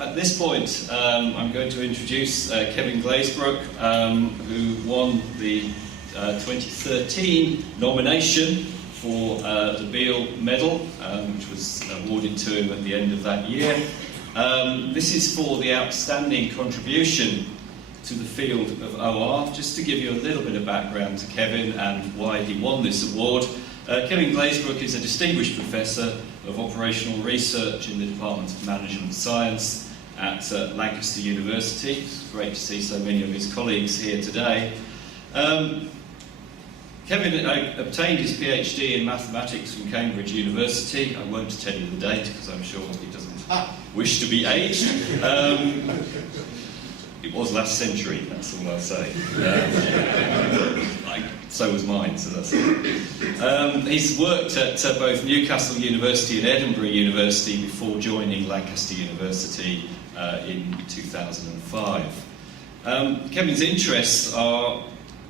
At this point, I'm going to introduce Kevin Glazebrook, who won the 2013 nomination for the Beale Medal, which was awarded to him at the end of that year. This is for the outstanding contribution to the field of OR. Just to give you a little bit of background to Kevin and why he won this award. Kevin Glazebrook is a distinguished professor of operational research in the Department of Management Science at Lancaster University. It's great to see so many of his colleagues here today. Kevin obtained his PhD in mathematics from Cambridge University. I won't tell you the date because I'm sure he doesn't wish to be aged. It was last century, that's all I'll say. So was mine, so that's it. He's worked at both Newcastle University and Edinburgh University before joining Lancaster University in 2005. Kevin's interests are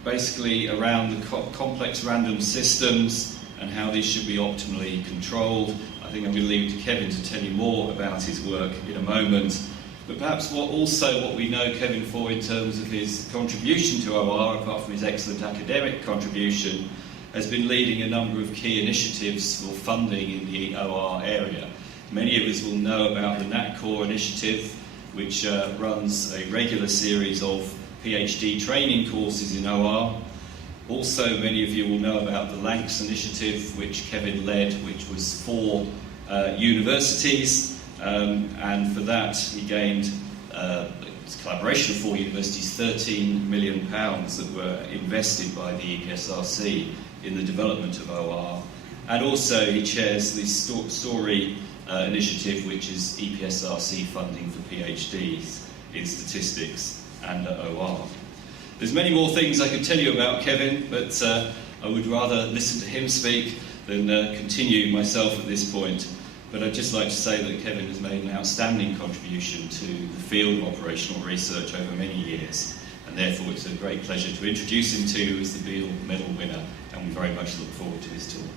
basically around the complex random systems and how these should be optimally controlled. I think I'm going to leave it to Kevin to tell you more about his work in a moment. But perhaps what we know Kevin for in terms of his contribution to OR, apart from his excellent academic contribution, has been leading a number of key initiatives for funding in the OR area. Many of us will know about the NatCore initiative, which runs a regular series of PhD training courses in OR. Also, many of you will know about the LANCS initiative, which Kevin led, which was for universities. And for that, he gained collaboration of 4 universities, £13 million that were invested by the EPSRC in the development of OR. And also, he chairs the STORY initiative, which is EPSRC funding for PhDs in statistics and OR. There's many more things I could tell you about Kevin, but I would rather listen to him speak than continue myself at this point. But I'd just like to say that Kevin has made an outstanding contribution to the field of operational research over many years, and therefore it's a great pleasure to introduce him to you as the Beale Medal winner, and we very much look forward to his talk.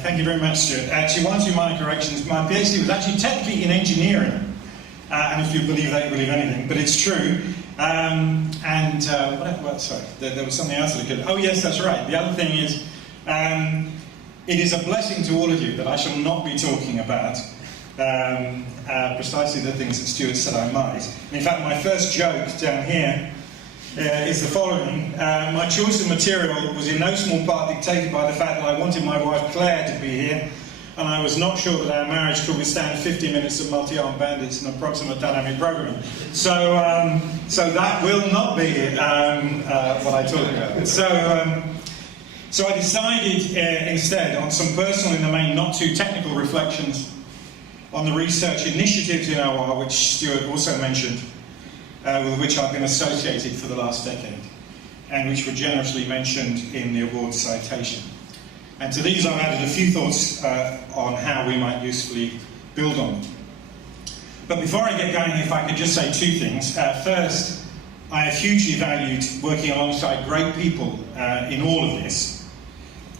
Thank you very much, Stuart. Actually, one or two minor corrections. My PhD was actually technically in engineering, and if you believe that, you believe anything, but it's true. Sorry, there was something else that I could... Oh, yes, that's right. The other thing is, it is a blessing to all of you that I shall not be talking about precisely the things that Stuart said I might. In fact, my first joke down here is the following. My choice of material was in no small part dictated by the fact that I wanted my wife Claire to be here, and I was not sure that our marriage could withstand 50 minutes of multi-armed bandits and approximate dynamic programming. So that will not be what I talk about. So I decided instead on some personal, in the main, not too technical reflections on the research initiatives in OR, which Stuart also mentioned, with which I've been associated for the last decade, and which were generously mentioned in the award citation. And to these I've added a few thoughts on how we might usefully build on them. But before I get going, if I could just say two things. First, I have hugely valued working alongside great people in all of this.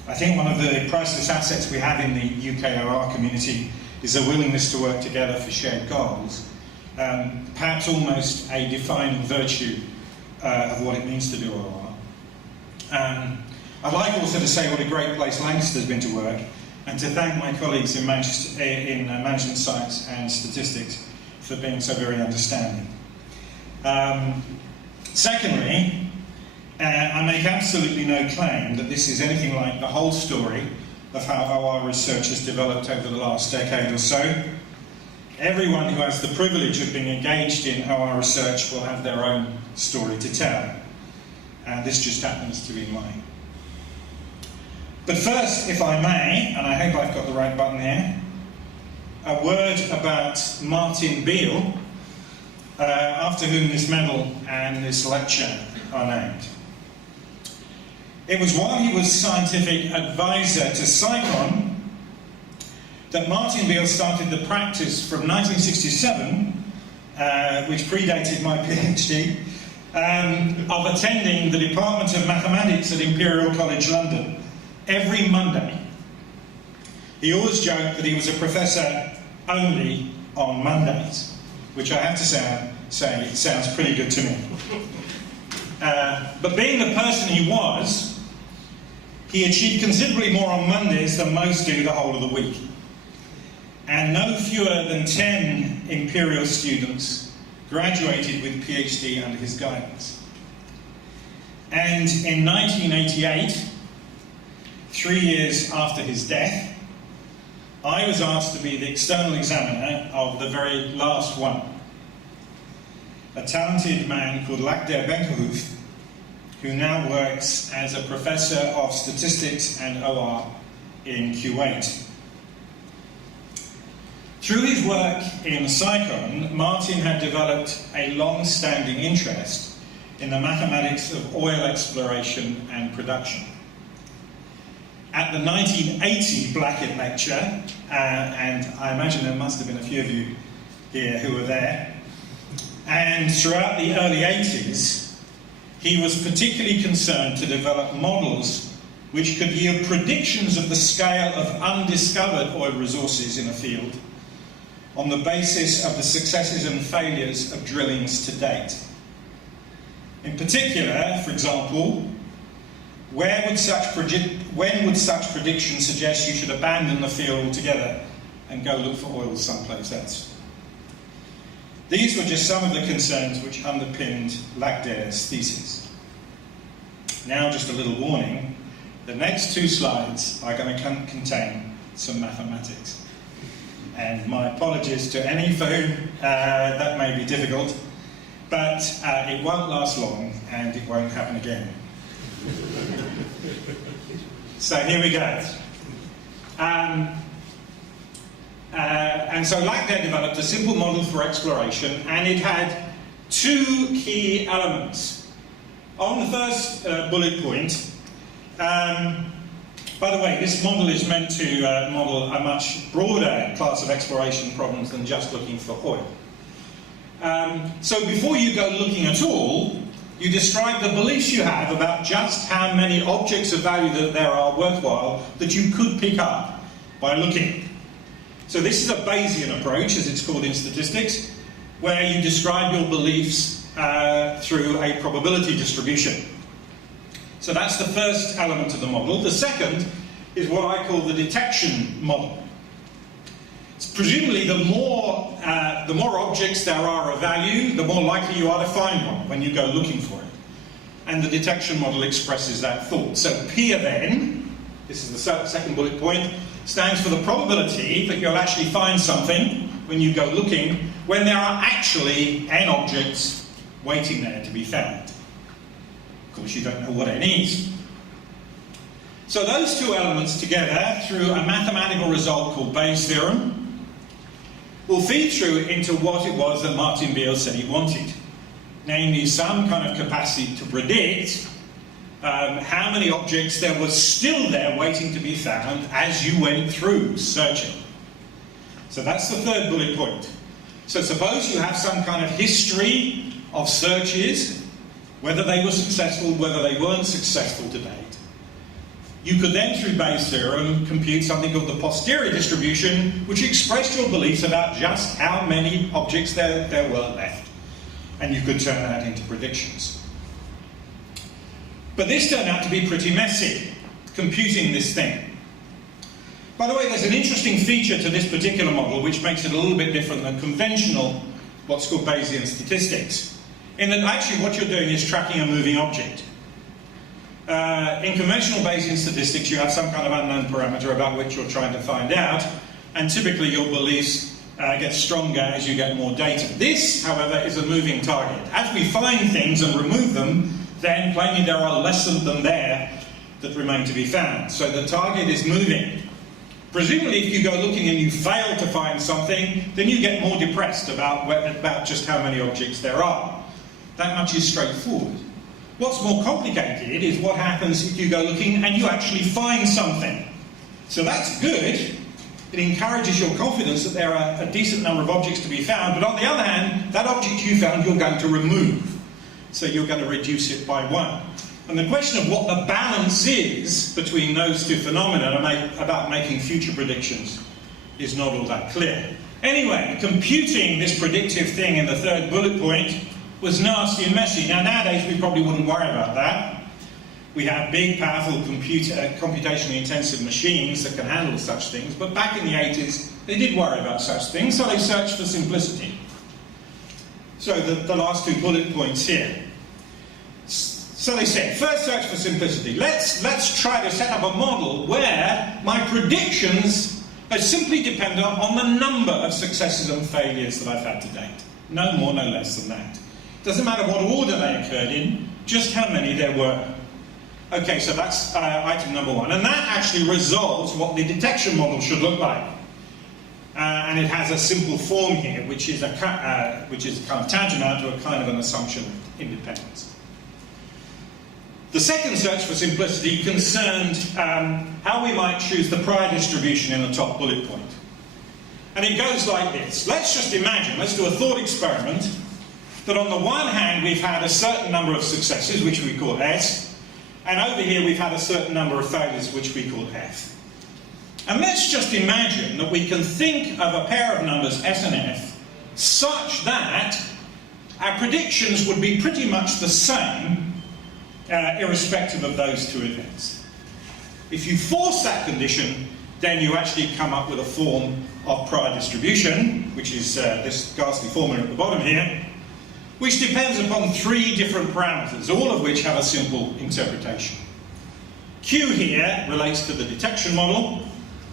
I think one of the priceless assets we have in the UK OR community is a willingness to work together for shared goals. Perhaps almost a defining virtue of what it means to do OR. I'd like also to say what a great place Lancaster has been to work, and to thank my colleagues in management science and statistics for being so very understanding. Secondly, I make absolutely no claim that this is anything like the whole story of how OR research has developed over the last decade or so. Everyone who has the privilege of being engaged in OR research will have their own story to tell. And this just happens to be mine. But first, if I may, and I hope I've got the right button here, a word about Martin Beale, after whom this medal and this lecture are named. It was while he was scientific advisor to Cyclone that Martin Beale started the practice from 1967, which predated my PhD, of attending the Department of Mathematics at Imperial College London every Monday. He always joked that he was a professor only on Mondays, which I have to say it sounds pretty good to me. But being the person he was, he achieved considerably more on Mondays than most do the whole of the week. And no fewer than 10 Imperial students graduated with PhD under his guidance. And in 1988, 3 years after his death, I was asked to be the external examiner of the very last one. A talented man called Lakhdar Benkahouf, who now works as a professor of statistics and OR in Kuwait. Through his work in Psychon, Martin had developed a long-standing interest in the mathematics of oil exploration and production. At the 1980 Blackett lecture, and I imagine there must have been a few of you here who were there, and throughout the early 80s, he was particularly concerned to develop models which could yield predictions of the scale of undiscovered oil resources in a field on the basis of the successes and failures of drillings to date. In particular, for example, when would such predictions suggest you should abandon the field altogether and go look for oil someplace else? These were just some of the concerns which underpinned Lakhdar's thesis. Now, just a little warning, the next 2 slides are going to contain some mathematics. And my apologies to any for whom that may be difficult, but it won't last long and it won't happen again. So here we go. And so Lakhdar developed a simple model for exploration, and it had 2 key elements. On the first bullet point, by the way, this model is meant to model a much broader class of exploration problems than just looking for oil. So before you go looking at all, you describe the beliefs you have about just how many objects of value that there are worthwhile that you could pick up by looking. So this is a Bayesian approach, as it's called in statistics, where you describe your beliefs through a probability distribution. So that's the first element of the model. The second is what I call the detection model. It's presumably the more objects there are of value, the more likely you are to find one when you go looking for it. And the detection model expresses that thought. So P of n, this is the second bullet point, stands for the probability that you'll actually find something when you go looking, when there are actually n objects waiting there to be found. Of course, you don't know what n is. So those 2 elements together, through a mathematical result called Bayes' theorem, will feed through into what it was that Martin Beale said he wanted. Namely, some kind of capacity to predict how many objects there was still there waiting to be found as you went through searching. So that's the third bullet point. So suppose you have some kind of history of searches, whether they were successful, whether they weren't successful to date. You could then, through Bayes' theorem, compute something called the posterior distribution, which expressed your beliefs about just how many objects there were left. And you could turn that into predictions. But this turned out to be pretty messy, computing this thing. By the way, there's an interesting feature to this particular model which makes it a little bit different than conventional, what's called Bayesian statistics. In that actually what you're doing is tracking a moving object. In conventional Bayesian statistics, you have some kind of unknown parameter about which you're trying to find out, and typically your beliefs get stronger as you get more data. This, however, is a moving target. As we find things and remove them, then plainly there are less of them there that remain to be found. So the target is moving. Presumably, if you go looking and you fail to find something, then you get more depressed about just how many objects there are. That much is straightforward. What's more complicated is what happens if you go looking and you actually find something. So that's good, It encourages your confidence that there are a decent number of objects to be found, but on the other hand, that object you found you're going to remove. So you're going to reduce it by 1. And the question of what the balance is between those two phenomena about making future predictions is not all that clear. Anyway, computing this predictive thing in the third bullet point was nasty and messy. Now nowadays we probably wouldn't worry about that. We have big, powerful computationally intensive machines that can handle such things, but back in the 80s they did worry about such things, so they searched for simplicity. So the last 2 bullet points here. So they said, first search for simplicity. Let's try to set up a model where my predictions are simply dependent on the number of successes and failures that I've had to date. No more, no less than that. Doesn't matter what order they occurred in, just how many there were. Okay, so that's item number 1. And that actually resolves what the detection model should look like. And it has a simple form here, which is kind of tantamount to a kind of an assumption of independence. The second search for simplicity concerned how we might choose the prior distribution in the top bullet point. And it goes like this. Let's just imagine, let's do a thought experiment, that on the one hand we've had a certain number of successes, which we call S, and over here we've had a certain number of failures, which we call F. And let's just imagine that we can think of a pair of numbers, S and F, such that our predictions would be pretty much the same, irrespective of those two events. If you force that condition, then you actually come up with a form of prior distribution, which is this ghastly formula at the bottom here, which depends upon 3 different parameters, all of which have a simple interpretation. Q here relates to the detection model,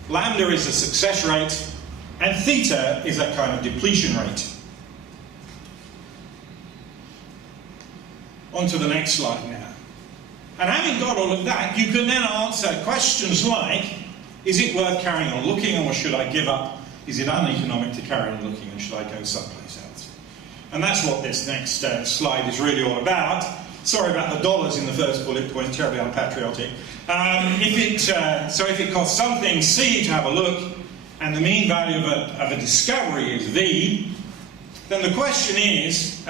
lambda is a success rate, and theta is a kind of depletion rate. On to the next slide now. And having got all of that, you can then answer questions like, is it worth carrying on looking, or should I give up? Is it uneconomic to carry on looking, and should I go someplace else? And that's what this next slide is really all about. Sorry about the dollars in the first bullet point, terribly unpatriotic. So if it costs something C to have a look, and the mean value of a discovery is V, then the question is,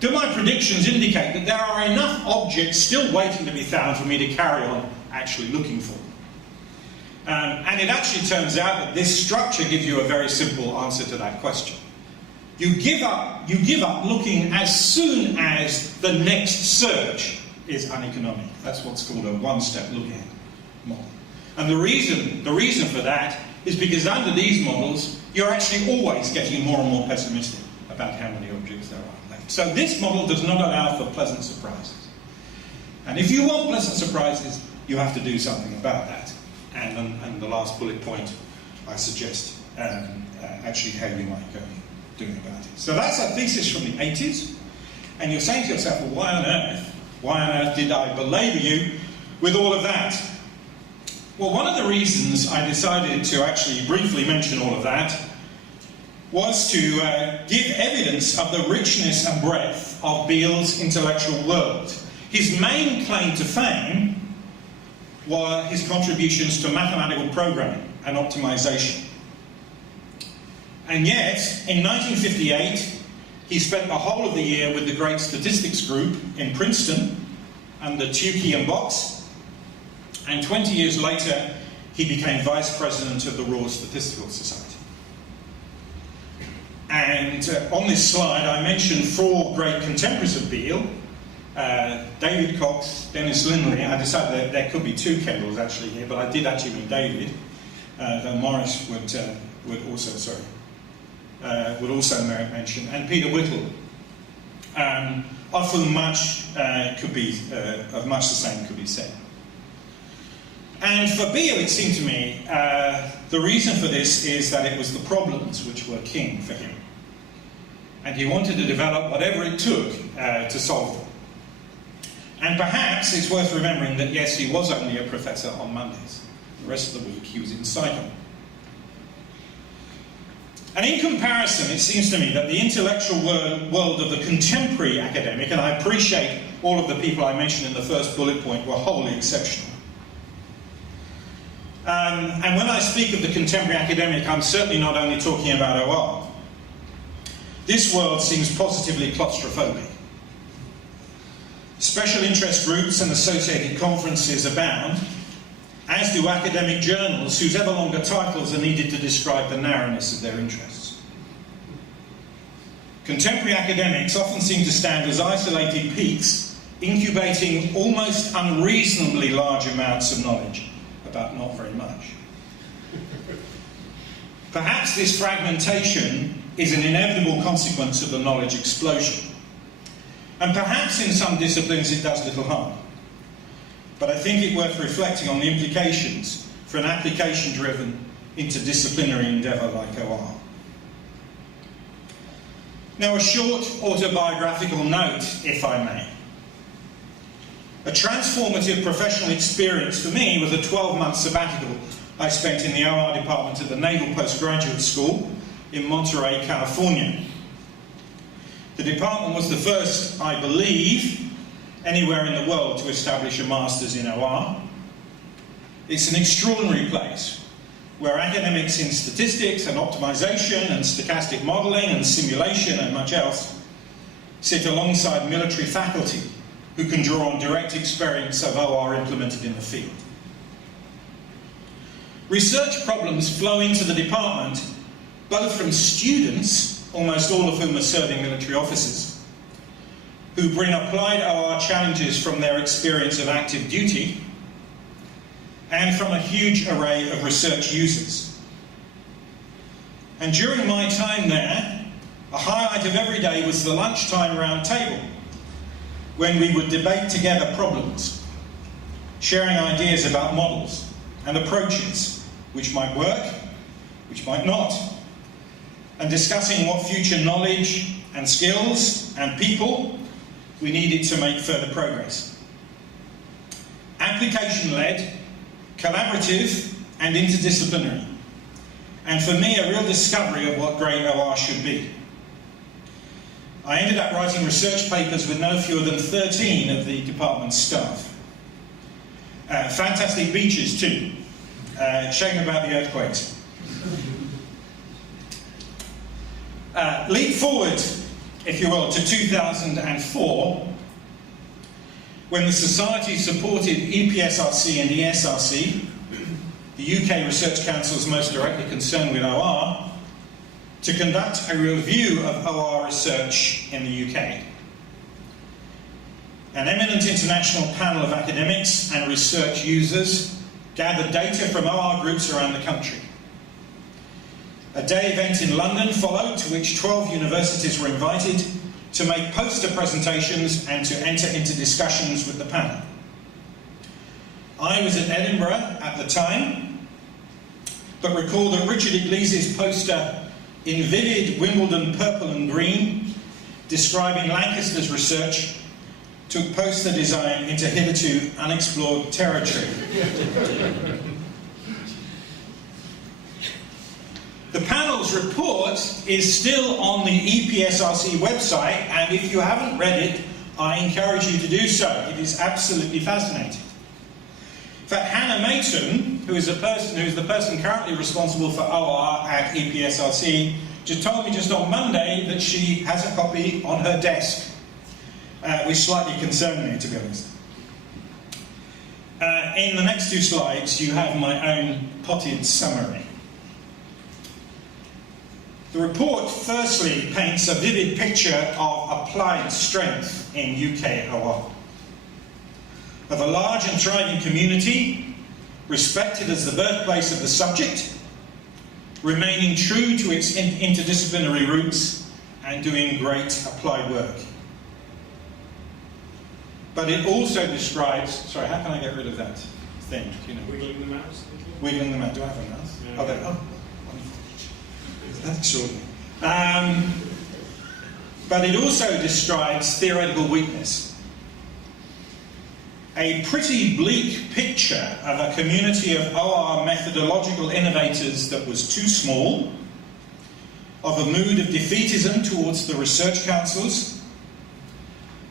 do my predictions indicate that there are enough objects still waiting to be found for me to carry on actually looking for them? And it actually turns out that this structure gives you a very simple answer to that question. You give up looking as soon as the next search is uneconomic. That's what's called a one-step look-ahead model. And the reason for that is because under these models, you're actually always getting more and more pessimistic about how many objects there are left. So this model does not allow for pleasant surprises. And if you want pleasant surprises, you have to do something about that. And the last bullet point, I suggest actually how you might go doing about it. So that's a thesis from the 80s, and you're saying to yourself, well, why on earth did I belabor you with all of that? Well, one of the reasons I decided to actually briefly mention all of that was to give evidence of the richness and breadth of Beale's intellectual world. His main claim to fame were his contributions to mathematical programming and optimization. And yet, in 1958, he spent the whole of the year with the great statistics group in Princeton under Tukey and Box, and 20 years later, he became vice president of the Royal Statistical Society. And on this slide, I mentioned 4 great contemporaries of Beale, David Cox, Dennis Lindley. I decided that there could be 2 Kendalls actually here, but I did actually mean David, though Morris would also merit mention, and Peter Whittle, of whom much of much the same could be said. And for Beale, it seemed to me, the reason for this is that it was the problems which were king for him. And he wanted to develop whatever it took to solve them. And perhaps it's worth remembering that, yes, he was only a professor on Mondays. The rest of the week, he was in Cycle. And in comparison, it seems to me that the intellectual world of the contemporary academic, and I appreciate all of the people I mentioned in the first bullet point were wholly exceptional. And when I speak of the contemporary academic, I'm certainly not only talking about OR. This world seems positively claustrophobic. Special interest groups and associated conferences abound, as do academic journals whose ever longer titles are needed to describe the narrowness of their interests. Contemporary academics often seem to stand as isolated peaks, incubating almost unreasonably large amounts of knowledge about not very much. Perhaps this fragmentation is an inevitable consequence of the knowledge explosion. And perhaps in some disciplines it does little harm. But I think it worth reflecting on the implications for an application-driven, interdisciplinary endeavour like OR. Now, a short autobiographical note, if I may. A transformative professional experience for me was a 12-month sabbatical I spent in the OR department at the Naval Postgraduate School in Monterey, California. The department was the first, I believe, anywhere in the world to establish a master's in OR. It's an extraordinary place where academics in statistics and optimization and stochastic modelling and simulation and much else sit alongside military faculty who can draw on direct experience of OR implemented in the field. Research problems flow into the department both from students, almost all of whom are serving military officers, who bring applied OR challenges from their experience of active duty, and from a huge array of research users. And during my time there, a highlight of every day was the lunchtime round table, when we would debate together problems, sharing ideas about models and approaches which might work, which might not, and discussing what future knowledge and skills and people we needed to make further progress. Application-led, collaborative and interdisciplinary, and for me a real discovery of what great OR should be. I ended up writing research papers with no fewer than 13 of the department's staff. Fantastic beaches too. Shame about the earthquakes. Leap forward, if you will, to 2004, when the Society supported EPSRC and ESRC, the UK Research Council's most directly concerned with OR, to conduct a review of OR research in the UK. An eminent international panel of academics and research users gathered data from OR groups around the country. A day event in London followed, to which 12 universities were invited to make poster presentations and to enter into discussions with the panel. I was at Edinburgh at the time, but recall that Richard Iglesias' poster in vivid Wimbledon purple and green, describing Lancaster's research, took poster design into hitherto unexplored territory. The panel's report is still on the EPSRC website, and if you haven't read it, I encourage you to do so. It is absolutely fascinating. In fact, Hannah Mayton, who is the person currently responsible for OR at EPSRC, just told me just on Monday that she has a copy on her desk, which slightly concerned me, to be honest. In the next two slides, you have my own potted summary. The report firstly paints a vivid picture of applied strength in UK OR, of a large and thriving community, respected as the birthplace of the subject, remaining true to its interdisciplinary roots and doing great applied work. But it also describes, sorry, how can I get rid of that thing? Do you know? Wiggling the mouse? Wiggling the mouse. Do I have a mouse? Yeah. Oh, there. Oh, wonderful. That's extraordinary. But it also describes theoretical weakness. A pretty bleak picture of a community of OR methodological innovators that was too small, of a mood of defeatism towards the research councils,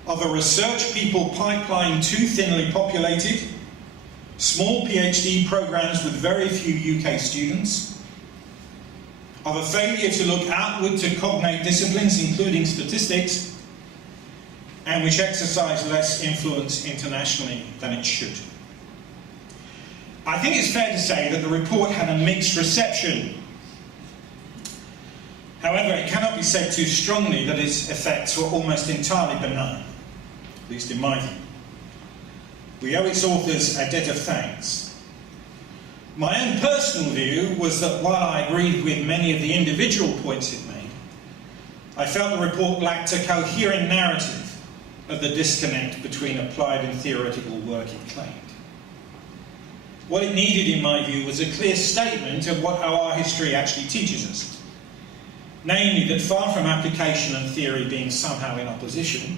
of a research people pipeline too thinly populated, small PhD programs with very few UK students, of a failure to look outward to cognate disciplines, including statistics, and which exercise less influence internationally than it should. I think it's fair to say that the report had a mixed reception. However, it cannot be said too strongly that its effects were almost entirely benign, at least in my view. We owe its authors a debt of thanks. My own personal view was that while I agreed with many of the individual points it made, I felt the report lacked a coherent narrative of the disconnect between applied and theoretical work it claimed. What it needed, in my view, was a clear statement of what OR history actually teaches us. Namely, that far from application and theory being somehow in opposition,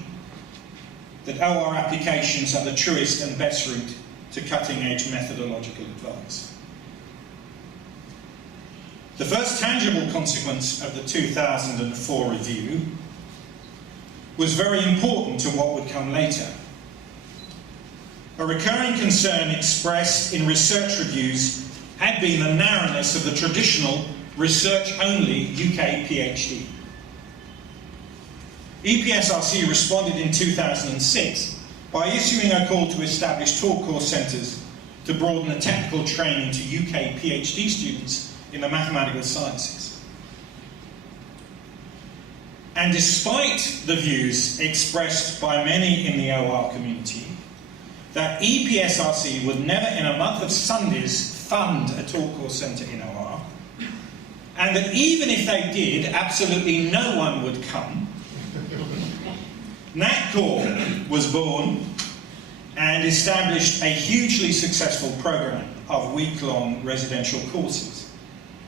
that OR applications are the truest and best route to cutting-edge methodological advice. The first tangible consequence of the 2004 review was very important to what would come later. A recurring concern expressed in research reviews had been the narrowness of the traditional research-only UK PhD. EPSRC responded in 2006 by issuing a call to establish talk course centres to broaden the technical training to UK PhD students in the mathematical sciences. And despite the views expressed by many in the OR community that EPSRC would never in a month of Sundays fund a talk course centre in OR, and that even if they did, absolutely no one would come, NatCore was born and established a hugely successful programme of week-long residential courses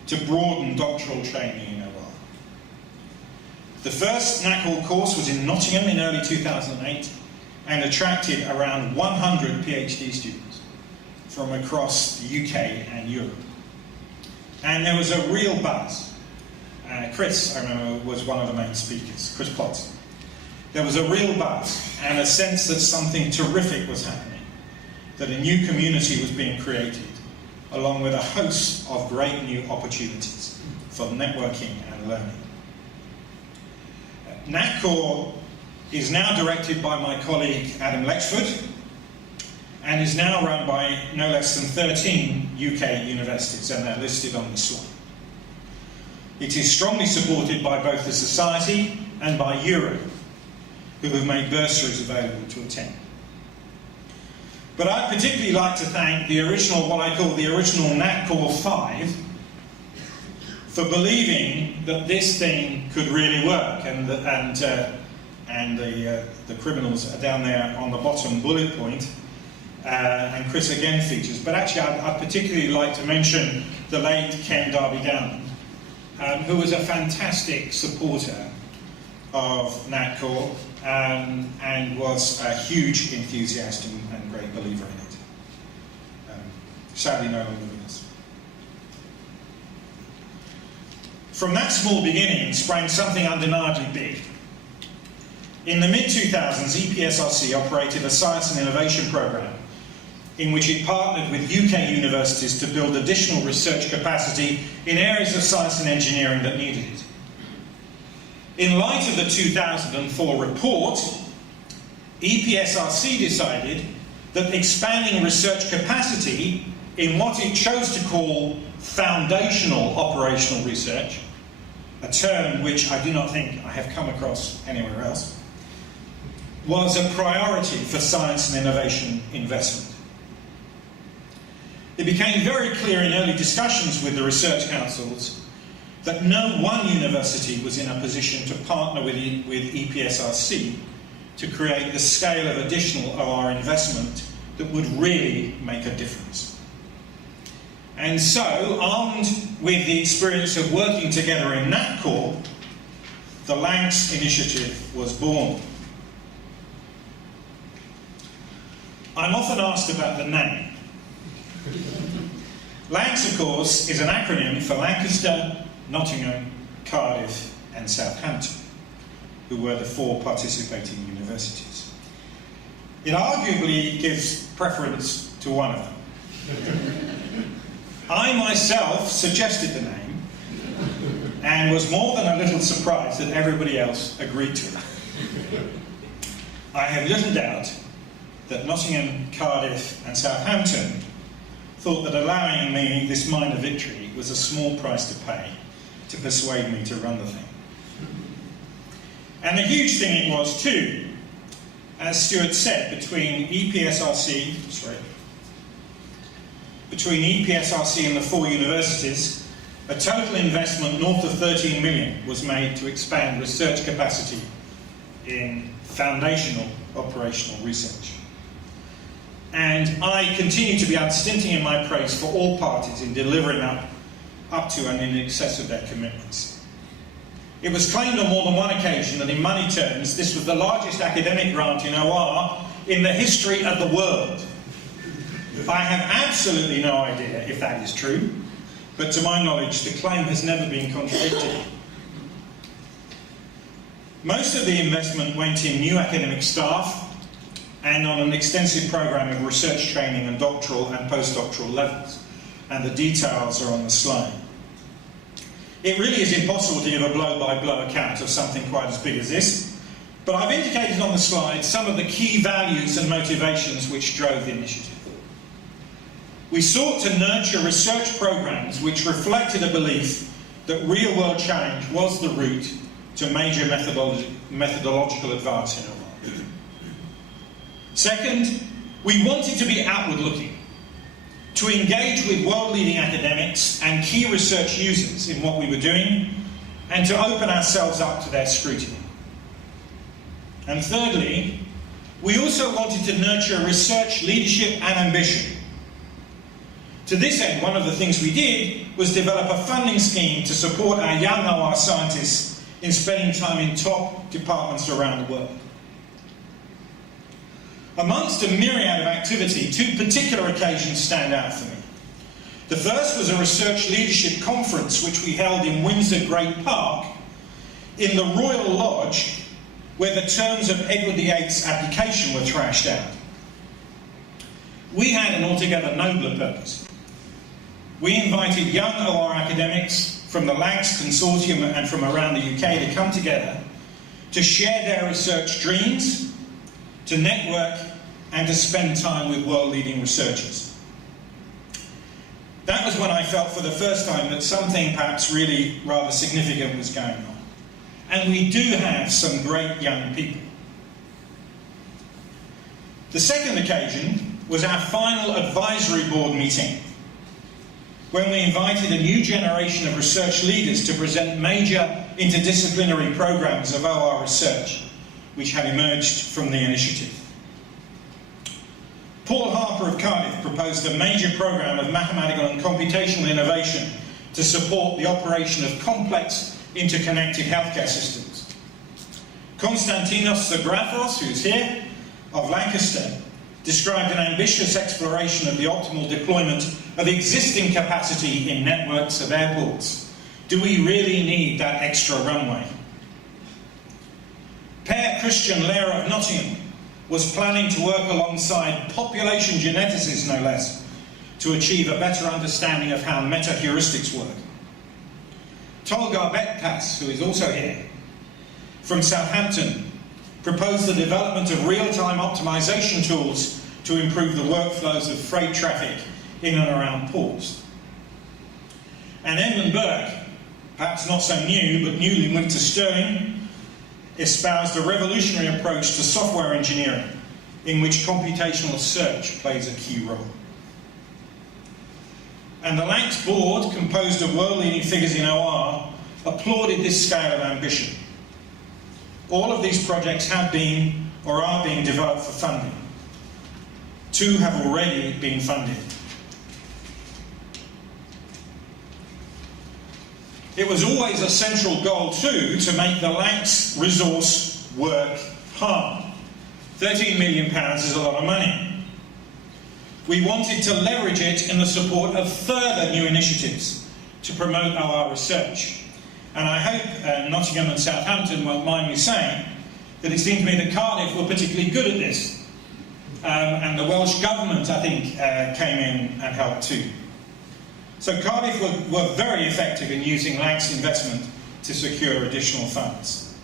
to broaden doctoral training in OR. The first NatCore course was in Nottingham in early 2008 and attracted around 100 PhD students from across the UK and Europe. And there was a real buzz. Chris, I remember, was one of the main speakers, Chris Potts. There was a real buzz and a sense that something terrific was happening, that a new community was being created, along with a host of great new opportunities for networking and learning. NatCore is now directed by my colleague Adam Lexford and is now run by no less than 13 UK universities, and they're listed on this slide. It is strongly supported by both the Society and by Euro, who have made bursaries available to attend. But I'd particularly like to thank the original, what I call the original NatCore 5, for believing that this thing could really work, and the criminals are down there on the bottom bullet point, and Chris again features. But actually, I'd particularly like to mention the late Ken Darby-Down, who was a fantastic supporter of NatCore and was a huge enthusiast and great believer in it. Sadly, no longer with us. From that small beginning sprang something undeniably big. In the mid-2000s, EPSRC operated a science and innovation programme in which it partnered with UK universities to build additional research capacity in areas of science and engineering that needed it. In light of the 2004 report, EPSRC decided that expanding research capacity in what it chose to call foundational operational research, a term which I do not think I have come across anywhere else, was a priority for science and innovation investment. It became very clear in early discussions with the research councils that no one university was in a position to partner with EPSRC to create the scale of additional OR investment that would really make a difference. And so, armed with the experience of working together in NatCore, the LANCS initiative was born. I'm often asked about the name. LANCS, of course, is an acronym for Lancaster, Nottingham, Cardiff and Southampton, who were the 4 participating universities. It arguably gives preference to one of them. I myself suggested the name and was more than a little surprised that everybody else agreed to it. I have little doubt that Nottingham, Cardiff and Southampton thought that allowing me this minor victory was a small price to pay to persuade me to run the thing. And a huge thing it was too. As Stuart said, between EPSRC and the 4 universities, a total investment north of 13 million was made to expand research capacity in foundational operational research. And I continue to be unstinting in my praise for all parties in delivering up to and in excess of their commitments. It was claimed on more than one occasion that in money terms this was the largest academic grant in OR in the history of the world. I have absolutely no idea if that is true, but to my knowledge the claim has never been contradicted. Most of the investment went in new academic staff and on an extensive program of research training and doctoral and postdoctoral levels, and the details are on the slide. It really is impossible to give a blow-by-blow account of something quite as big as this, but I've indicated on the slide some of the key values and motivations which drove the initiative. We sought to nurture research programs which reflected a belief that real-world challenge was the route to major methodological advance in our world. Second, we wanted to be outward-looking, to engage with world-leading academics and key research users in what we were doing, and to open ourselves up to their scrutiny. And thirdly, we also wanted to nurture research leadership and ambition. To this end, one of the things we did was develop a funding scheme to support our young OR scientists in spending time in top departments around the world. Amongst a myriad of activity, 2 particular occasions stand out for me. The first was a research leadership conference which we held in Windsor Great Park in the Royal Lodge, where the terms of Edward VIII's application were thrashed out. We had an altogether nobler purpose. We invited young OR academics from the LANX consortium and from around the UK to come together to share their research dreams, to network and to spend time with world-leading researchers. That was when I felt for the first time that something perhaps really rather significant was going on. And we do have some great young people. The second occasion was our final advisory board meeting, when we invited a new generation of research leaders to present major interdisciplinary programs of OR research, which had emerged from the initiative. Paul Harper of Cardiff proposed a major program of mathematical and computational innovation to support the operation of complex interconnected healthcare systems. Konstantinos Zagraphos, who's here, of Lancaster, described an ambitious exploration of the optimal deployment of existing capacity in networks of airports. Do we really need that extra runway? Per Christian Lehrer of Nottingham was planning to work alongside population geneticists, no less, to achieve a better understanding of how meta-heuristics work. Tolga Betpas, who is also here, from Southampton, proposed the development of real-time optimization tools to improve the workflows of freight traffic in and around ports. And Edmund Burke, perhaps not so new, but newly linked to Stirling, espoused a revolutionary approach to software engineering in which computational search plays a key role. And the LANX board, composed of world-leading figures in OR, applauded this scale of ambition. All of these projects have been or are being developed for funding. 2 have already been funded. It was always a central goal, too, to make the LANX resource work hard. £13 million is a lot of money. We wanted to leverage it in the support of further new initiatives to promote OR research. And I hope Nottingham and Southampton won't mind me saying that it seemed to me that Cardiff were particularly good at this. and the Welsh Government, I think, came in and helped too. So Cardiff were very effective in using Lanc's investment to secure additional funds.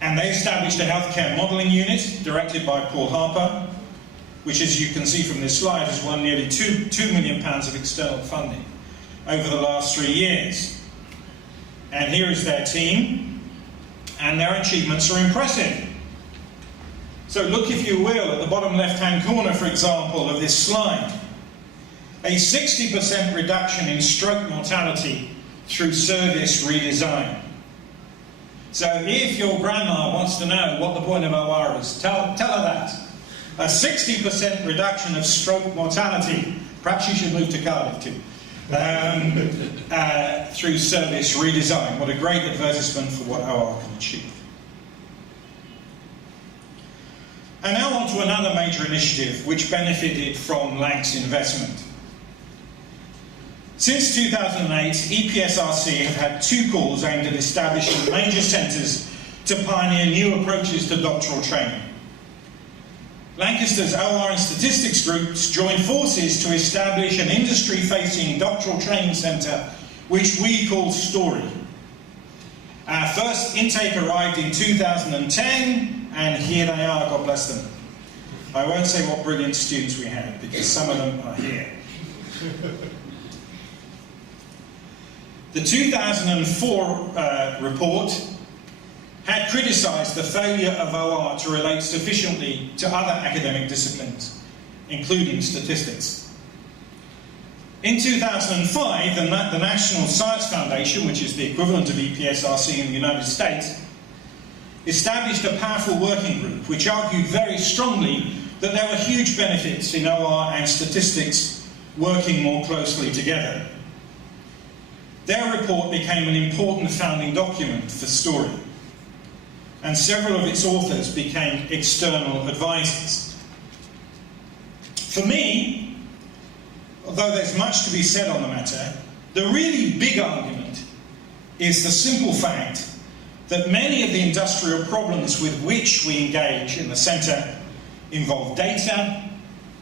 And they established a healthcare modelling unit directed by Paul Harper, which, as you can see from this slide, has won nearly £2 million of external funding over the last 3 years. And here is their team, and their achievements are impressive. So look, if you will, at the bottom left-hand corner, for example, of this slide. A 60% reduction in stroke mortality through service redesign. So if your grandma wants to know what the point of OR is, tell her that. A 60% reduction of stroke mortality. Perhaps you should move to Cardiff too. Through service redesign. What a great advertisement for what OR can achieve. And now on to another major initiative which benefited from Lanc's investment. Since 2008, EPSRC have had 2 calls aimed at establishing major centres to pioneer new approaches to doctoral training. Lancaster's OR and statistics groups joined forces to establish an industry-facing doctoral training centre, which we call Story. Our first intake arrived in 2010, and here they are, God bless them. I won't say what brilliant students we had, because some of them are here. The 2004 report had criticised the failure of OR to relate sufficiently to other academic disciplines, including statistics. In 2005, the National Science Foundation, which is the equivalent of EPSRC in the United States, established a powerful working group which argued very strongly that there were huge benefits in OR and statistics working more closely together. Their report became an important founding document for Story, and several of its authors became external advisors. For me, although there's much to be said on the matter, the really big argument is the simple fact that many of the industrial problems with which we engage in the centre involve data,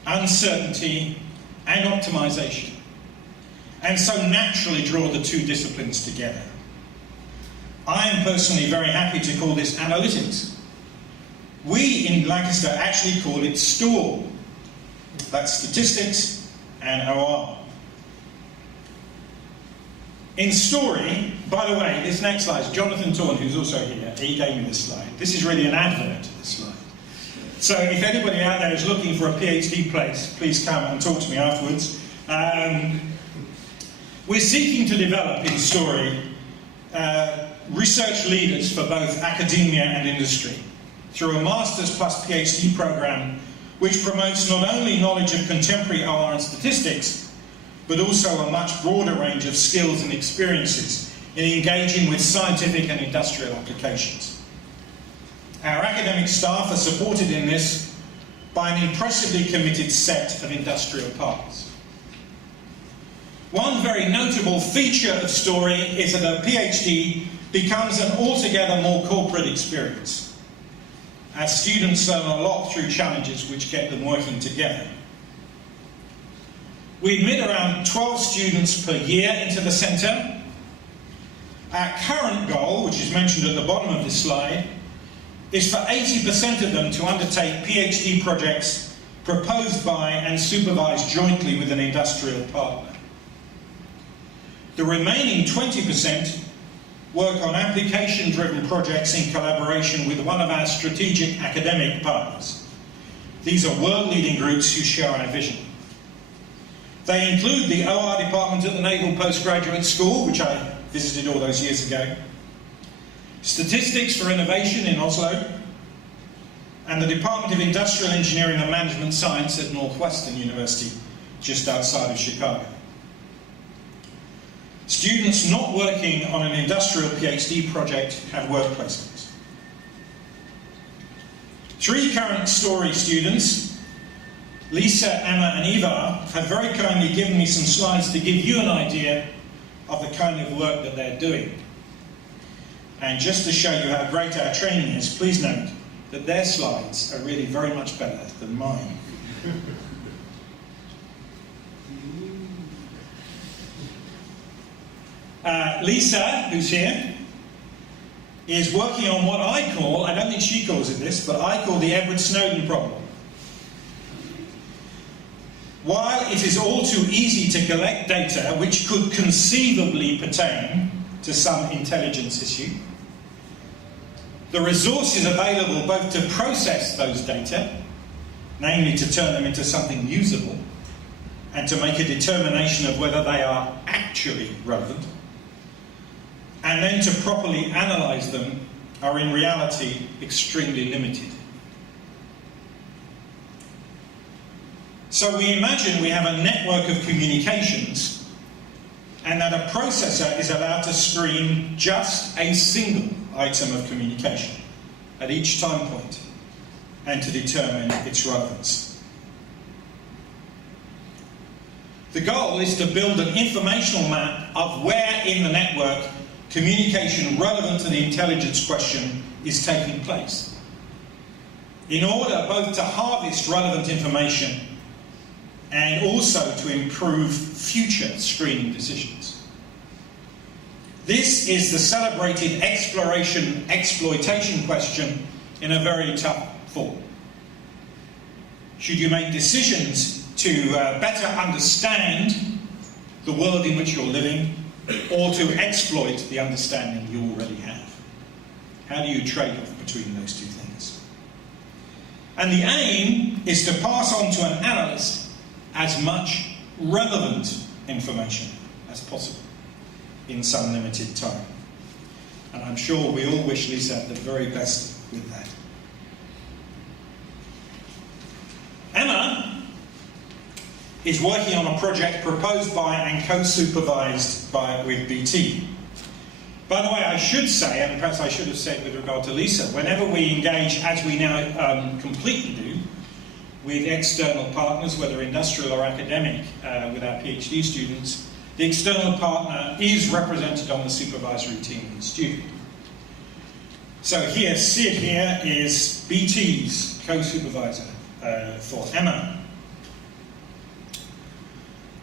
uncertainty, and optimisation, and so naturally draw the 2 disciplines together. I am personally very happy to call this analytics. We in Lancaster actually call it STOR. That's statistics and OR. In Story, by the way, this next slide is Jonathan Torn, who's also here. He gave me this slide. This is really an advert to this slide. So if anybody out there is looking for a PhD place, please come and talk to me afterwards. We're seeking to develop in Story research leaders for both academia and industry through a Masters plus PhD program which promotes not only knowledge of contemporary OR and statistics, but also a much broader range of skills and experiences in engaging with scientific and industrial applications. Our academic staff are supported in this by an impressively committed set of industrial partners. One very notable feature of Story is that a PhD becomes an altogether more corporate experience. Our students learn a lot through challenges which get them working together. We admit around 12 students per year into the centre. Our current goal, which is mentioned at the bottom of this slide, is for 80% of them to undertake PhD projects proposed by and supervised jointly with an industrial partner. The remaining 20% work on application-driven projects in collaboration with one of our strategic academic partners. These are world-leading groups who share our vision. They include the OR department at the Naval Postgraduate School, which I visited all those years ago, Statistics for Innovation in Oslo, and the Department of Industrial Engineering and Management Science at Northwestern University, just outside of Chicago. Students not working on an industrial PhD project have work placements. 3 current Story students, Lisa, Emma and Eva, have very kindly given me some slides to give you an idea of the kind of work that they're doing. And just to show you how great our training is, please note that their slides are really very much better than mine. Lisa, who's here, is working on what I call, I don't think she calls it this, but I call the Edward Snowden problem. While it is all too easy to collect data which could conceivably pertain to some intelligence issue, the resources available both to process those data, namely to turn them into something usable, and to make a determination of whether they are actually relevant, and then to properly analyse them, are in reality extremely limited. So we imagine we have a network of communications and that a processor is allowed to screen just a single item of communication at each time point and to determine its relevance. The goal is to build an informational map of where in the network communication relevant to the intelligence question is taking place, in order both to harvest relevant information and also to improve future screening decisions. This is the celebrated exploration-exploitation question in a very tough form. Should you make decisions to better understand the world in which you're living, or to exploit the understanding you already have? How do you trade off between those two things? And the aim is to pass on to an analyst as much relevant information as possible in some limited time. And I'm sure we all wish Lisa the very best with that. Emma is working on a project proposed by and co-supervised with BT. By the way, I should say, and perhaps I should have said with regard to Lisa, whenever we engage, as we now completely do, with external partners, whether industrial or academic, with our PhD students, the external partner is represented on the supervisory team of the student. So here, Sid here is BT's co-supervisor for Emma.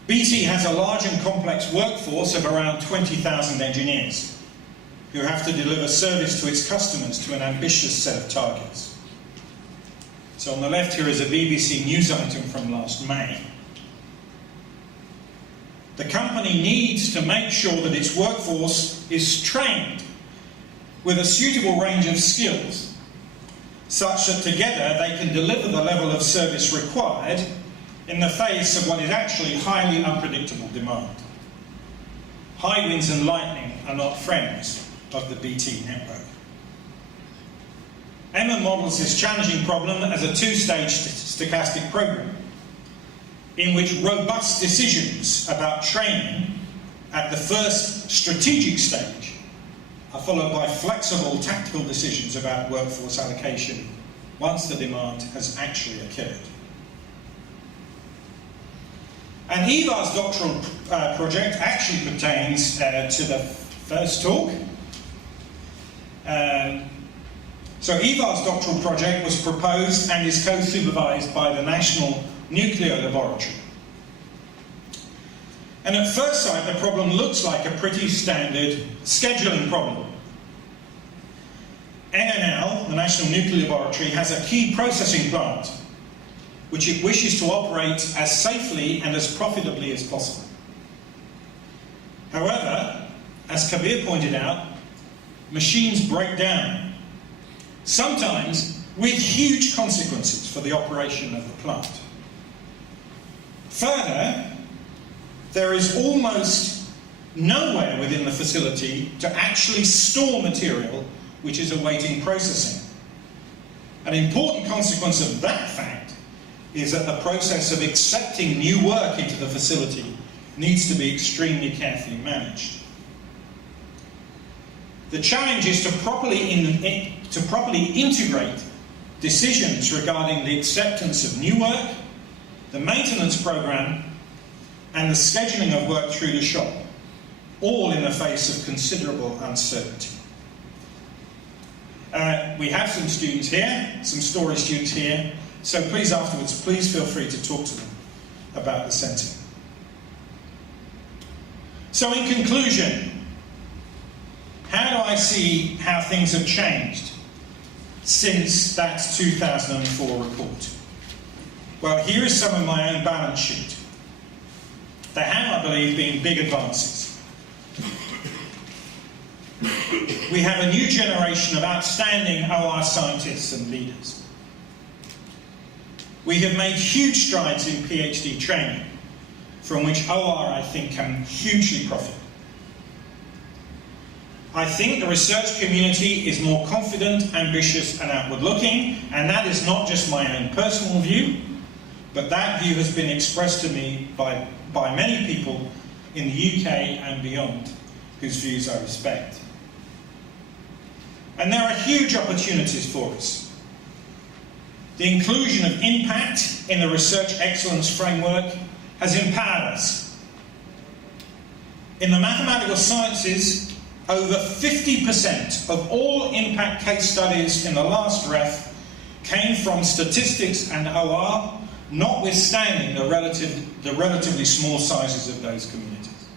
BT has a large and complex workforce of around 20,000 engineers who have to deliver service to its customers to an ambitious set of targets. So on the left here is a BBC News item from last May. The company needs to make sure that its workforce is trained with a suitable range of skills, such that together they can deliver the level of service required in the face of what is actually highly unpredictable demand. High winds and lightning are not friends of the BT network. Emma models this challenging problem as a two-stage stochastic program in which robust decisions about training at the first strategic stage are followed by flexible tactical decisions about workforce allocation once the demand has actually occurred. And Eva's doctoral project actually pertains to the first talk. So Eva's doctoral project was proposed and is co-supervised by the National Nuclear Laboratory. And at first sight, the problem looks like a pretty standard scheduling problem. NNL, the National Nuclear Laboratory, has a key processing plant which it wishes to operate as safely and as profitably as possible. However, as Kabir pointed out, machines break down, sometimes with huge consequences for the operation of the plant. Further, there is almost nowhere within the facility to actually store material which is awaiting processing. An important consequence of that fact is that the process of accepting new work into the facility needs to be extremely carefully managed. The challenge is to properly integrate decisions regarding the acceptance of new work, the maintenance program, and the scheduling of work through the shop, all in the face of considerable uncertainty. We have some students here, some story students here, so please afterwards, please feel free to talk to them about the centre. So in conclusion, how do I see how things have changed since that 2004 report? Well, here is some of my own balance sheet. There have, I believe, been big advances. We have a new generation of outstanding OR scientists and leaders. We have made huge strides in PhD training, from which OR, I think, can hugely profit. I think the research community is more confident, ambitious, and outward-looking, and that is not just my own personal view, but that view has been expressed to me by many people in the UK and beyond, whose views I respect. And there are huge opportunities for us. The inclusion of impact in the research excellence framework has empowered us. In the mathematical sciences, over 50% of all impact case studies in the last ref came from statistics and OR, notwithstanding the relatively small sizes of those communities.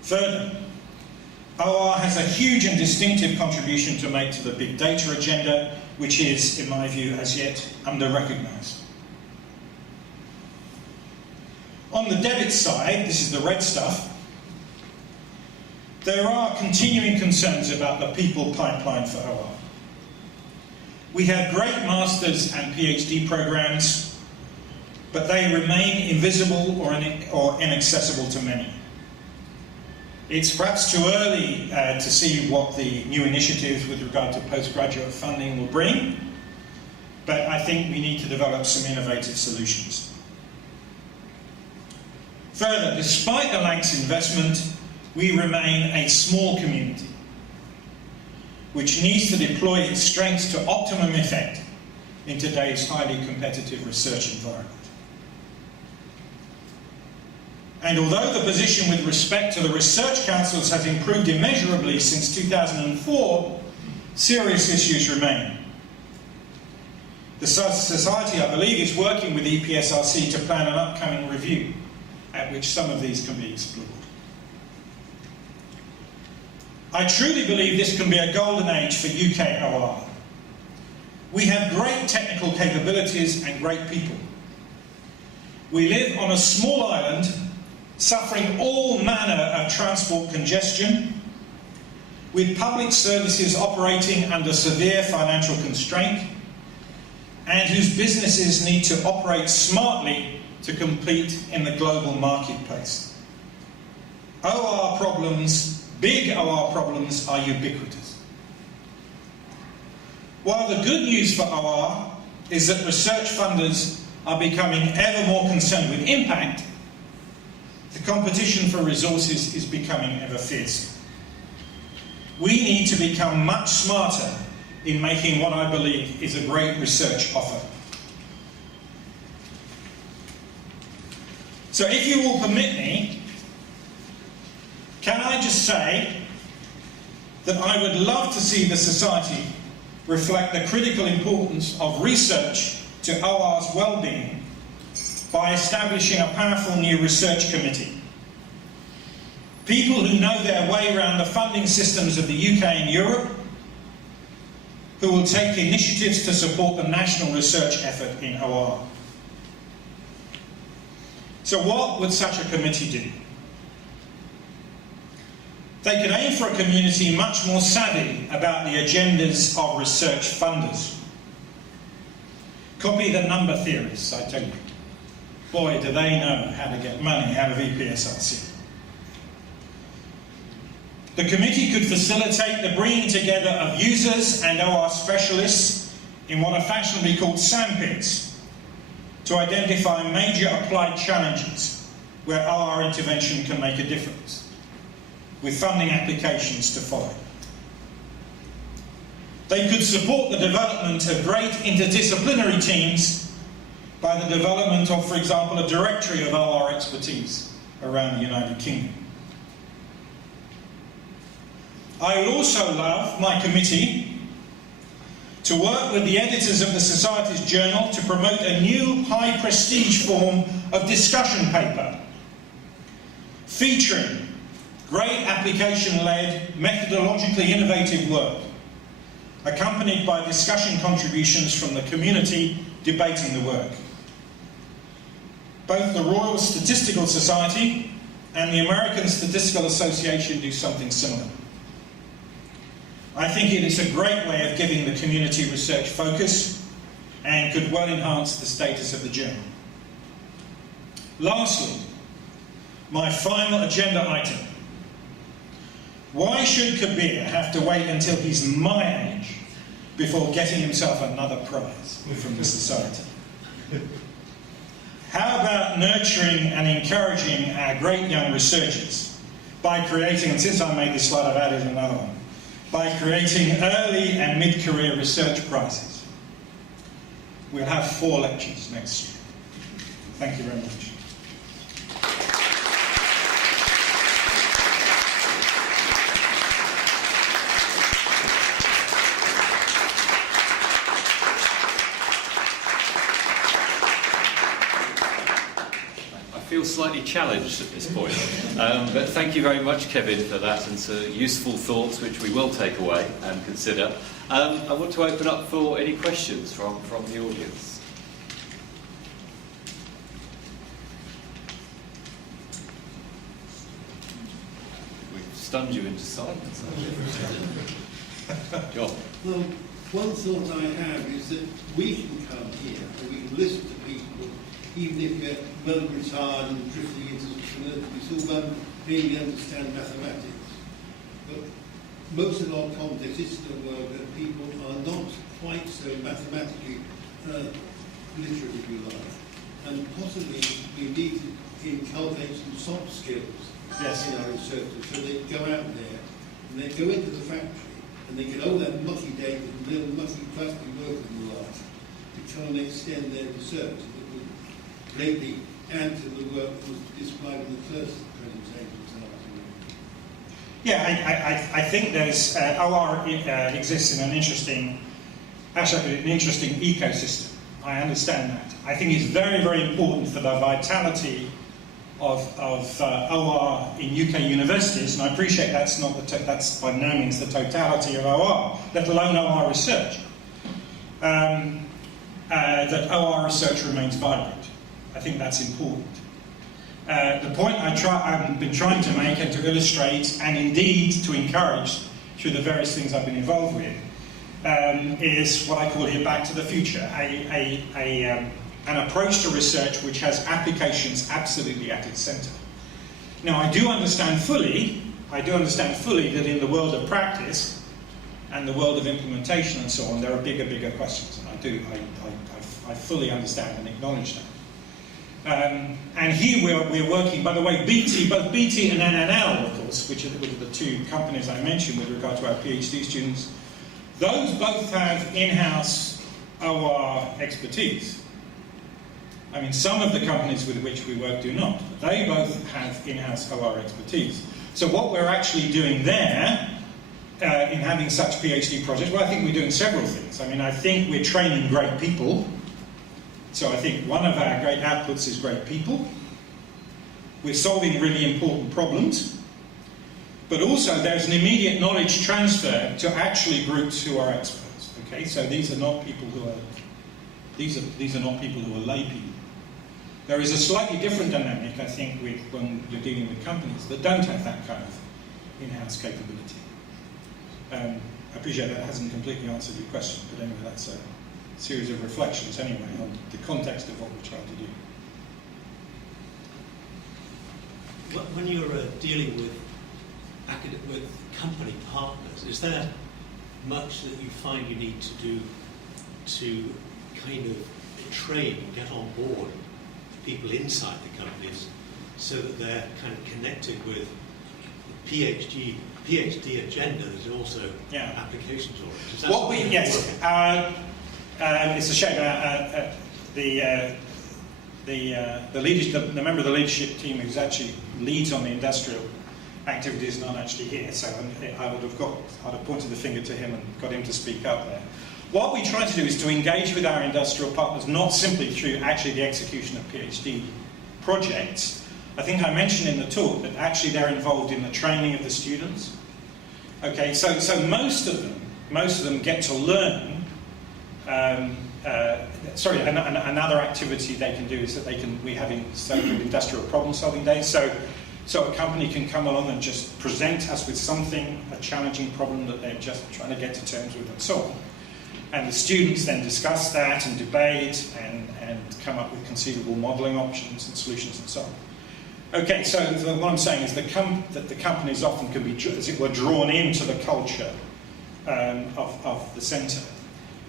Further, OR has a huge and distinctive contribution to make to the big data agenda, which is, in my view, as yet under-recognised. On the debit side, this is the red stuff, there are continuing concerns about the people pipeline for OR. We have great masters and PhD programs, but they remain invisible or inaccessible to many. It's perhaps too early to see what the new initiatives with regard to postgraduate funding will bring, but I think we need to develop some innovative solutions. Further, despite the Lancs investment, we remain a small community which needs to deploy its strengths to optimum effect in today's highly competitive research environment. And although the position with respect to the research councils has improved immeasurably since 2004, serious issues remain. The Society, I believe, is working with EPSRC to plan an upcoming review at which some of these can be explored. I truly believe this can be a golden age for UK OR. We have great technical capabilities and great people. We live on a small island, suffering all manner of transport congestion, with public services operating under severe financial constraint, and whose businesses need to operate smartly to compete in the global marketplace. OR problems, big OR problems, are ubiquitous. While the good news for OR is that research funders are becoming ever more concerned with impact, the competition for resources is becoming ever fiercer. We need to become much smarter in making what I believe is a great research offer. So if you will permit me, can I just say that I would love to see the Society reflect the critical importance of research to OR's well-being by establishing a powerful new research committee. People who know their way around the funding systems of the UK and Europe, who will take initiatives to support the national research effort in OR. So what would such a committee do? They could aim for a community much more savvy about the agendas of research funders. Copy the number theorists, I tell you. Boy, do they know how to get money out of EPSRC. The committee could facilitate the bringing together of users and OR specialists in what are fashionably called sandpits to identify major applied challenges where OR intervention can make a difference, with funding applications to follow. They could support the development of great interdisciplinary teams by the development of, for example, a directory of OR expertise around the United Kingdom. I would also love my committee to work with the editors of the Society's journal to promote a new high prestige form of discussion paper featuring great application-led, methodologically innovative work, accompanied by discussion contributions from the community debating the work. Both the Royal Statistical Society and the American Statistical Association do something similar. I think it is a great way of giving the community research focus and could well enhance the status of the journal. Lastly, my final agenda item. Why should Kabir have to wait until he's my age before getting himself another prize from the Society? How about nurturing and encouraging our great young researchers by creating, and since I made this slide I've added another one, by creating early and mid-career research prizes. We'll have 4 lectures next year. Thank you very much. I feel slightly challenged at this point, but thank you very much, Kevin, for that and some useful thoughts which we will take away and consider. I want to open up for any questions from the audience. We've stunned you into silence. John. Well, one thought I have is that we can come here and we can listen to people, even if you're well retired and drifting into the we still don't really understand mathematics. But most of our context is in a world that people are not quite so mathematically literate, if you like. And possibly we need to inculcate some soft skills in our researchers, so they go out there and they go into the factory and they get all that mucky data and little mucky plastic work and the like to try and extend their research that would greatly add to the work that was described in the first presentation. Yeah, I think there's OR exists in an interesting, actually an interesting ecosystem. I understand that. I think it's very, very important for the vitality of OR in UK universities, and I appreciate that's not that's by no means the totality of OR, let alone OR research. That OR research remains vibrant. I think that's important. The point I've been trying to make and to illustrate, and indeed to encourage through the various things I've been involved with, is what I call here back to the future, an approach to research which has applications absolutely at its centre. Now, I do understand fully that in the world of practice and the world of implementation and so on, there are bigger questions, and I fully understand and acknowledge that. And here we're working, by the way, both BT and NNL, of course, which are the 2 companies I mentioned with regard to our PhD students, those both have in-house OR expertise. I mean, some of the companies with which we work do not, but they both have in-house OR expertise. So what we're actually doing there, in having such PhD projects, well, I think we're doing several things. I mean, I think we're training great people. So I think one of our great outputs is great people. We're solving really important problems. But also there's an immediate knowledge transfer to actually groups who are experts. Okay, so these are not people who are lay people. There is a slightly different dynamic, I think, with when you're dealing with companies that don't have that kind of in-house capability. I appreciate that hasn't completely answered your question, but anyway, that's a series of reflections anyway on the context of what we're trying to do. When you're dealing with company partners, is there much that you find you need to do to kind of train and get on board people inside the companies so that they're kind of connected with the PhD agenda that is also applications oriented? What we it's a shame. The member of the leadership team who's actually leads on the industrial activity is not actually here, so I'd have pointed the finger to him and got him to speak up there. What we try to do is to engage with our industrial partners, not simply through actually the execution of PhD projects. I think I mentioned in the talk that actually they're involved in the training of the students. Okay, so most of them get to learn. Another activity they can do is that we have so-called industrial problem-solving days. So a company can come along and just present us with something, a challenging problem that they're just trying to get to terms with, and so on. And the students then discuss that and debate and come up with conceivable modelling options and solutions and so on. Okay, so what I'm saying is that the companies often can be, as it were, drawn into the culture of the centre.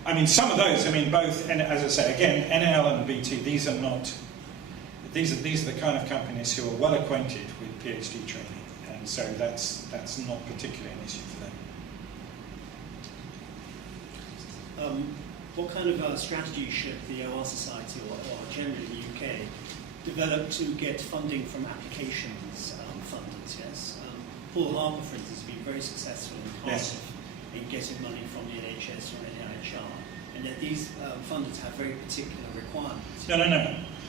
I mean, some of those, I mean, both, and as I say, again, NL and BT, these are the kind of companies who are well acquainted with PhD training, and so that's not particularly an issue for them. What kind of strategy should the OR Society or generally the UK develop to get funding from applications funders? Yes, Paul Harper, for instance, has been very successful in Cardiff in getting money from the NHS or NIHR, and yet these funders have very particular requirements. No.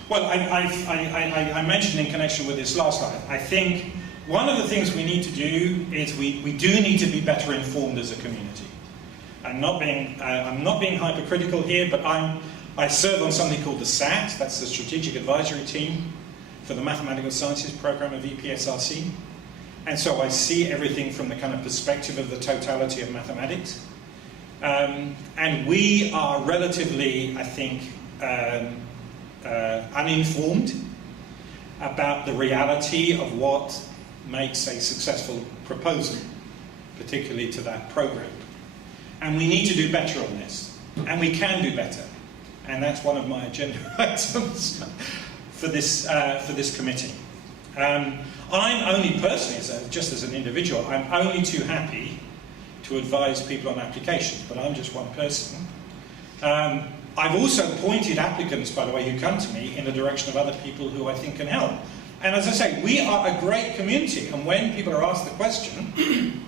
Well, I mentioned in connection with this last slide, I think one of the things we need to do is we do need to be better informed as a community. I'm not being hypercritical here, but I serve on something called the SAT, that's the Strategic Advisory Team for the Mathematical Sciences Programme of EPSRC. And so I see everything from the kind of perspective of the totality of mathematics. And we are relatively, I think, uninformed about the reality of what makes a successful proposal, particularly to that programme. And we need to do better on this. And we can do better. And that's one of my agenda items for this committee. I'm only personally, just as an individual, I'm only too happy to advise people on applications, but I'm just one person. I've also pointed applicants, by the way, who come to me in the direction of other people who I think can help. And as I say, we are a great community, and when people are asked the question,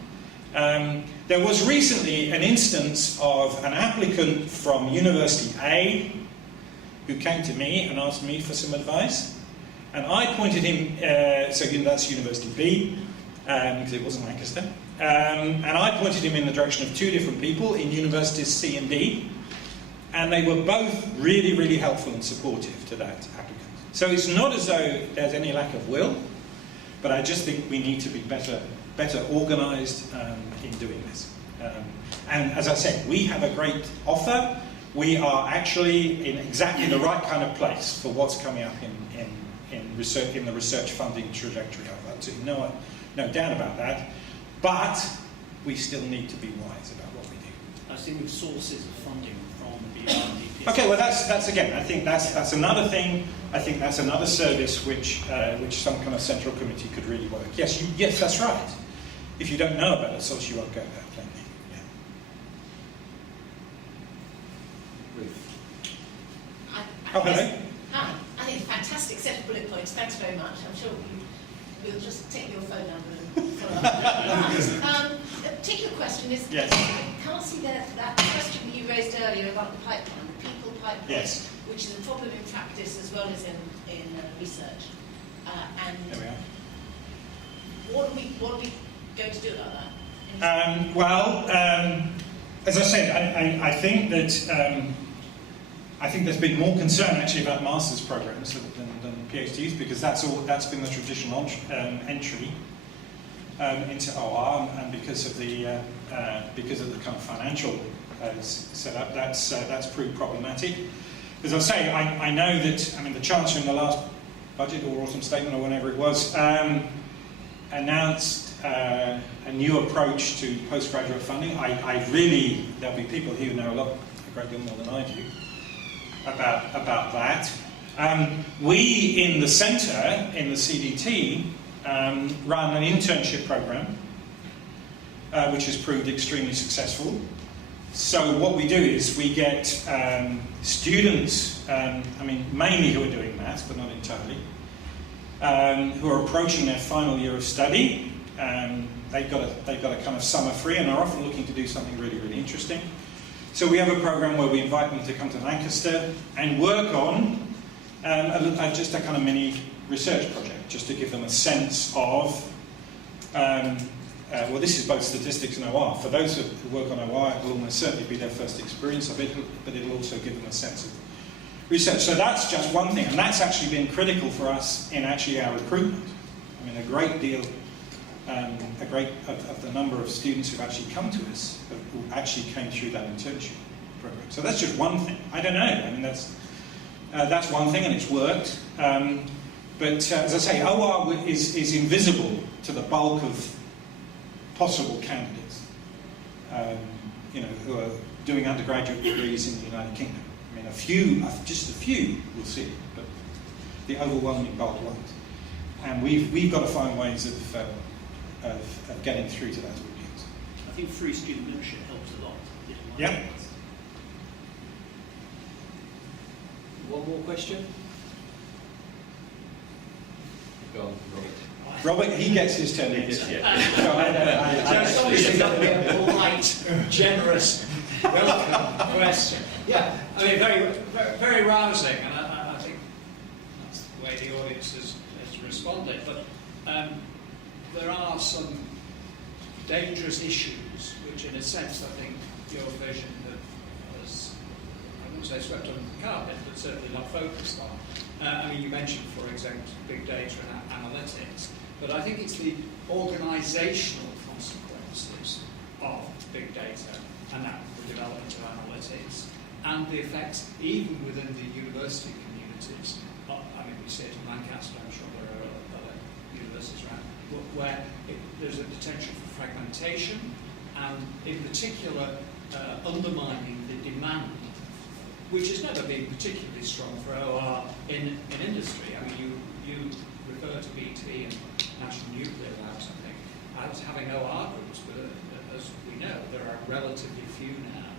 there was recently an instance of an applicant from University A who came to me and asked me for some advice. And I pointed him, so that's University B, because it wasn't Lancaster. And I pointed him in the direction of two different people in Universities C and D. And they were both really, really helpful and supportive to that applicant. So it's not as though there's any lack of will, but I just think we need to be better organised in doing this. And as I said, we have a great offer. We are actually in exactly the right kind of place for what's coming up in research, in the research funding trajectory. I've absolutely no doubt about that. But we still need to be wise about what we do. I think with sources of funding from the BRDP. Okay, well that's again, I think that's another thing. I think that's another service which some kind of central committee could really work. Yes, that's right. If you don't know about a source, you won't go there. Don't you? Yeah. Ruth. Hello. Hi. I think it's a fantastic set of bullet points. Thanks very much. I'm sure we'll just take your phone number and follow up. A particular question is, yes. I can't see that question that you raised earlier about the pipeline, the people pipeline, yes. which is a problem in practice as well as in research. And There we are. what are we going to do about that? As I said, I think that I think there's been more concern actually about master's programs than PhDs, because that's been the traditional entry into OR, and because of the kind of financial setup, that's proved problematic. As I say, I know that the Chancellor in the last budget or autumn statement or whenever it was announced a new approach to postgraduate funding. There'll be people here who know a great deal more than I do about that. We in the centre, in the CDT, run an internship programme which has proved extremely successful. So what we do is we get students, mainly who are doing maths, but not entirely, who are approaching their final year of study, They've got a kind of summer free and are often looking to do something really, really interesting. So we have a program where we invite them to come to Lancaster and work on just a kind of mini research project, just to give them a sense of, well, this is both statistics and OR. For those who work on OR, it will almost certainly be their first experience of it, but it'll also give them a sense of research. So that's just one thing, and that's actually been critical for us in actually our recruitment. I mean, a great deal of the number of students who've actually come to us who actually came through that internship program. So that's just one thing. I don't know. I mean, that's one thing, and it's worked. But as I say, OR is invisible to the bulk of possible candidates, who are doing undergraduate degrees in the United Kingdom. I mean, just a few will see it, but the overwhelming bulk won't. And we've got to find ways of getting through to that audience. I think free student membership helps a lot. Yeah. One more question? Go on, Robert. Robert, he gets his 10 minutes. So it's obviously got to be a polite, generous, welcome question. Yeah, I mean, very, very, very rousing, and I think that's the way the audience has responded. But there are some dangerous issues, which, in a sense, I think your vision has, I wouldn't say swept under the carpet, but certainly not focused on. I mean, you mentioned, for example, big data and analytics, but I think it's the organisational consequences of big data and now the development of analytics and the effects even within the university communities. I mean, we see it in Lancaster, I'm sure there are other universities around, where there's a potential for fragmentation and, in particular, undermining the demand, which has never been particularly strong for OR in industry. I mean, you refer to BT and National Nuclear Labs, I think, as having OR groups, but as we know, there are relatively few now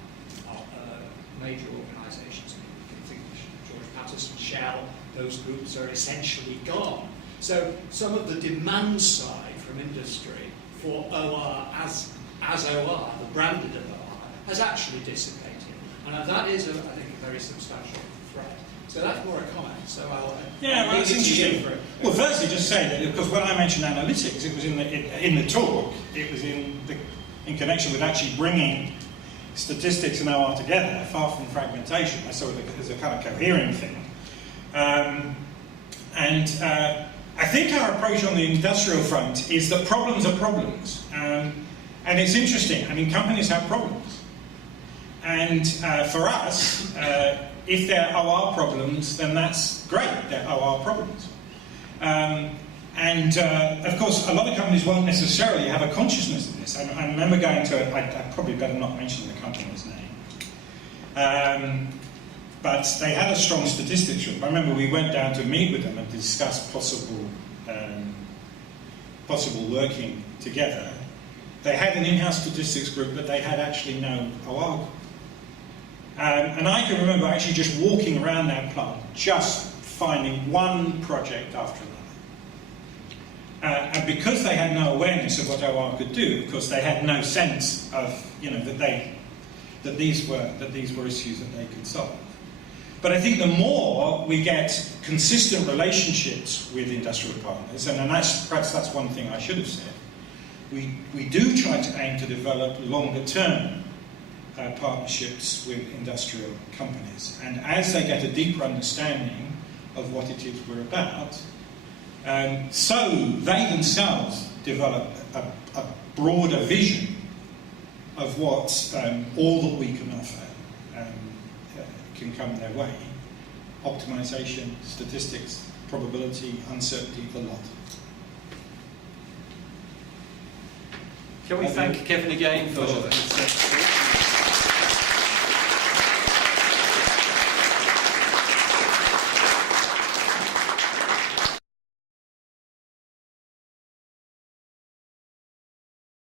major organisations. You can think of George Patterson, Shell, those groups are essentially gone. So some of the demand side from industry for OR as OR, the branded OR, has actually dissipated. And that is, I think, a very substantial threat. So that's more a comment. So I'll well, that's interesting. Well, firstly, just say that because when I mentioned analytics, it was in the talk. It was in connection with actually bringing statistics and OR together, far from fragmentation. I saw it as a kind of coherent thing. I think our approach on the industrial front is that problems are problems. And it's interesting. I mean, companies have problems. And for us, if they're OR problems, then that's great. They're OR problems. Of course, a lot of companies won't necessarily have a consciousness of this. I remember going to, I probably better not mention the company's name, but they had a strong statistics group. I remember we went down to meet with them and discuss possible working together. They had an in-house statistics group, but they had actually no OR group. And I can remember actually just walking around that plant, just finding one project after another. And because they had no awareness of what OR could do, of course they had no sense of, that these were issues that they could solve. But I think the more we get consistent relationships with industrial partners, and perhaps that's one thing I should have said, we do try to aim to develop longer term partnerships with industrial companies. And as they get a deeper understanding of what it is we're about, so they themselves develop a broader vision of what all that we can offer can come their way. Optimization, statistics, probability, uncertainty, the lot. Can we thank Kevin again for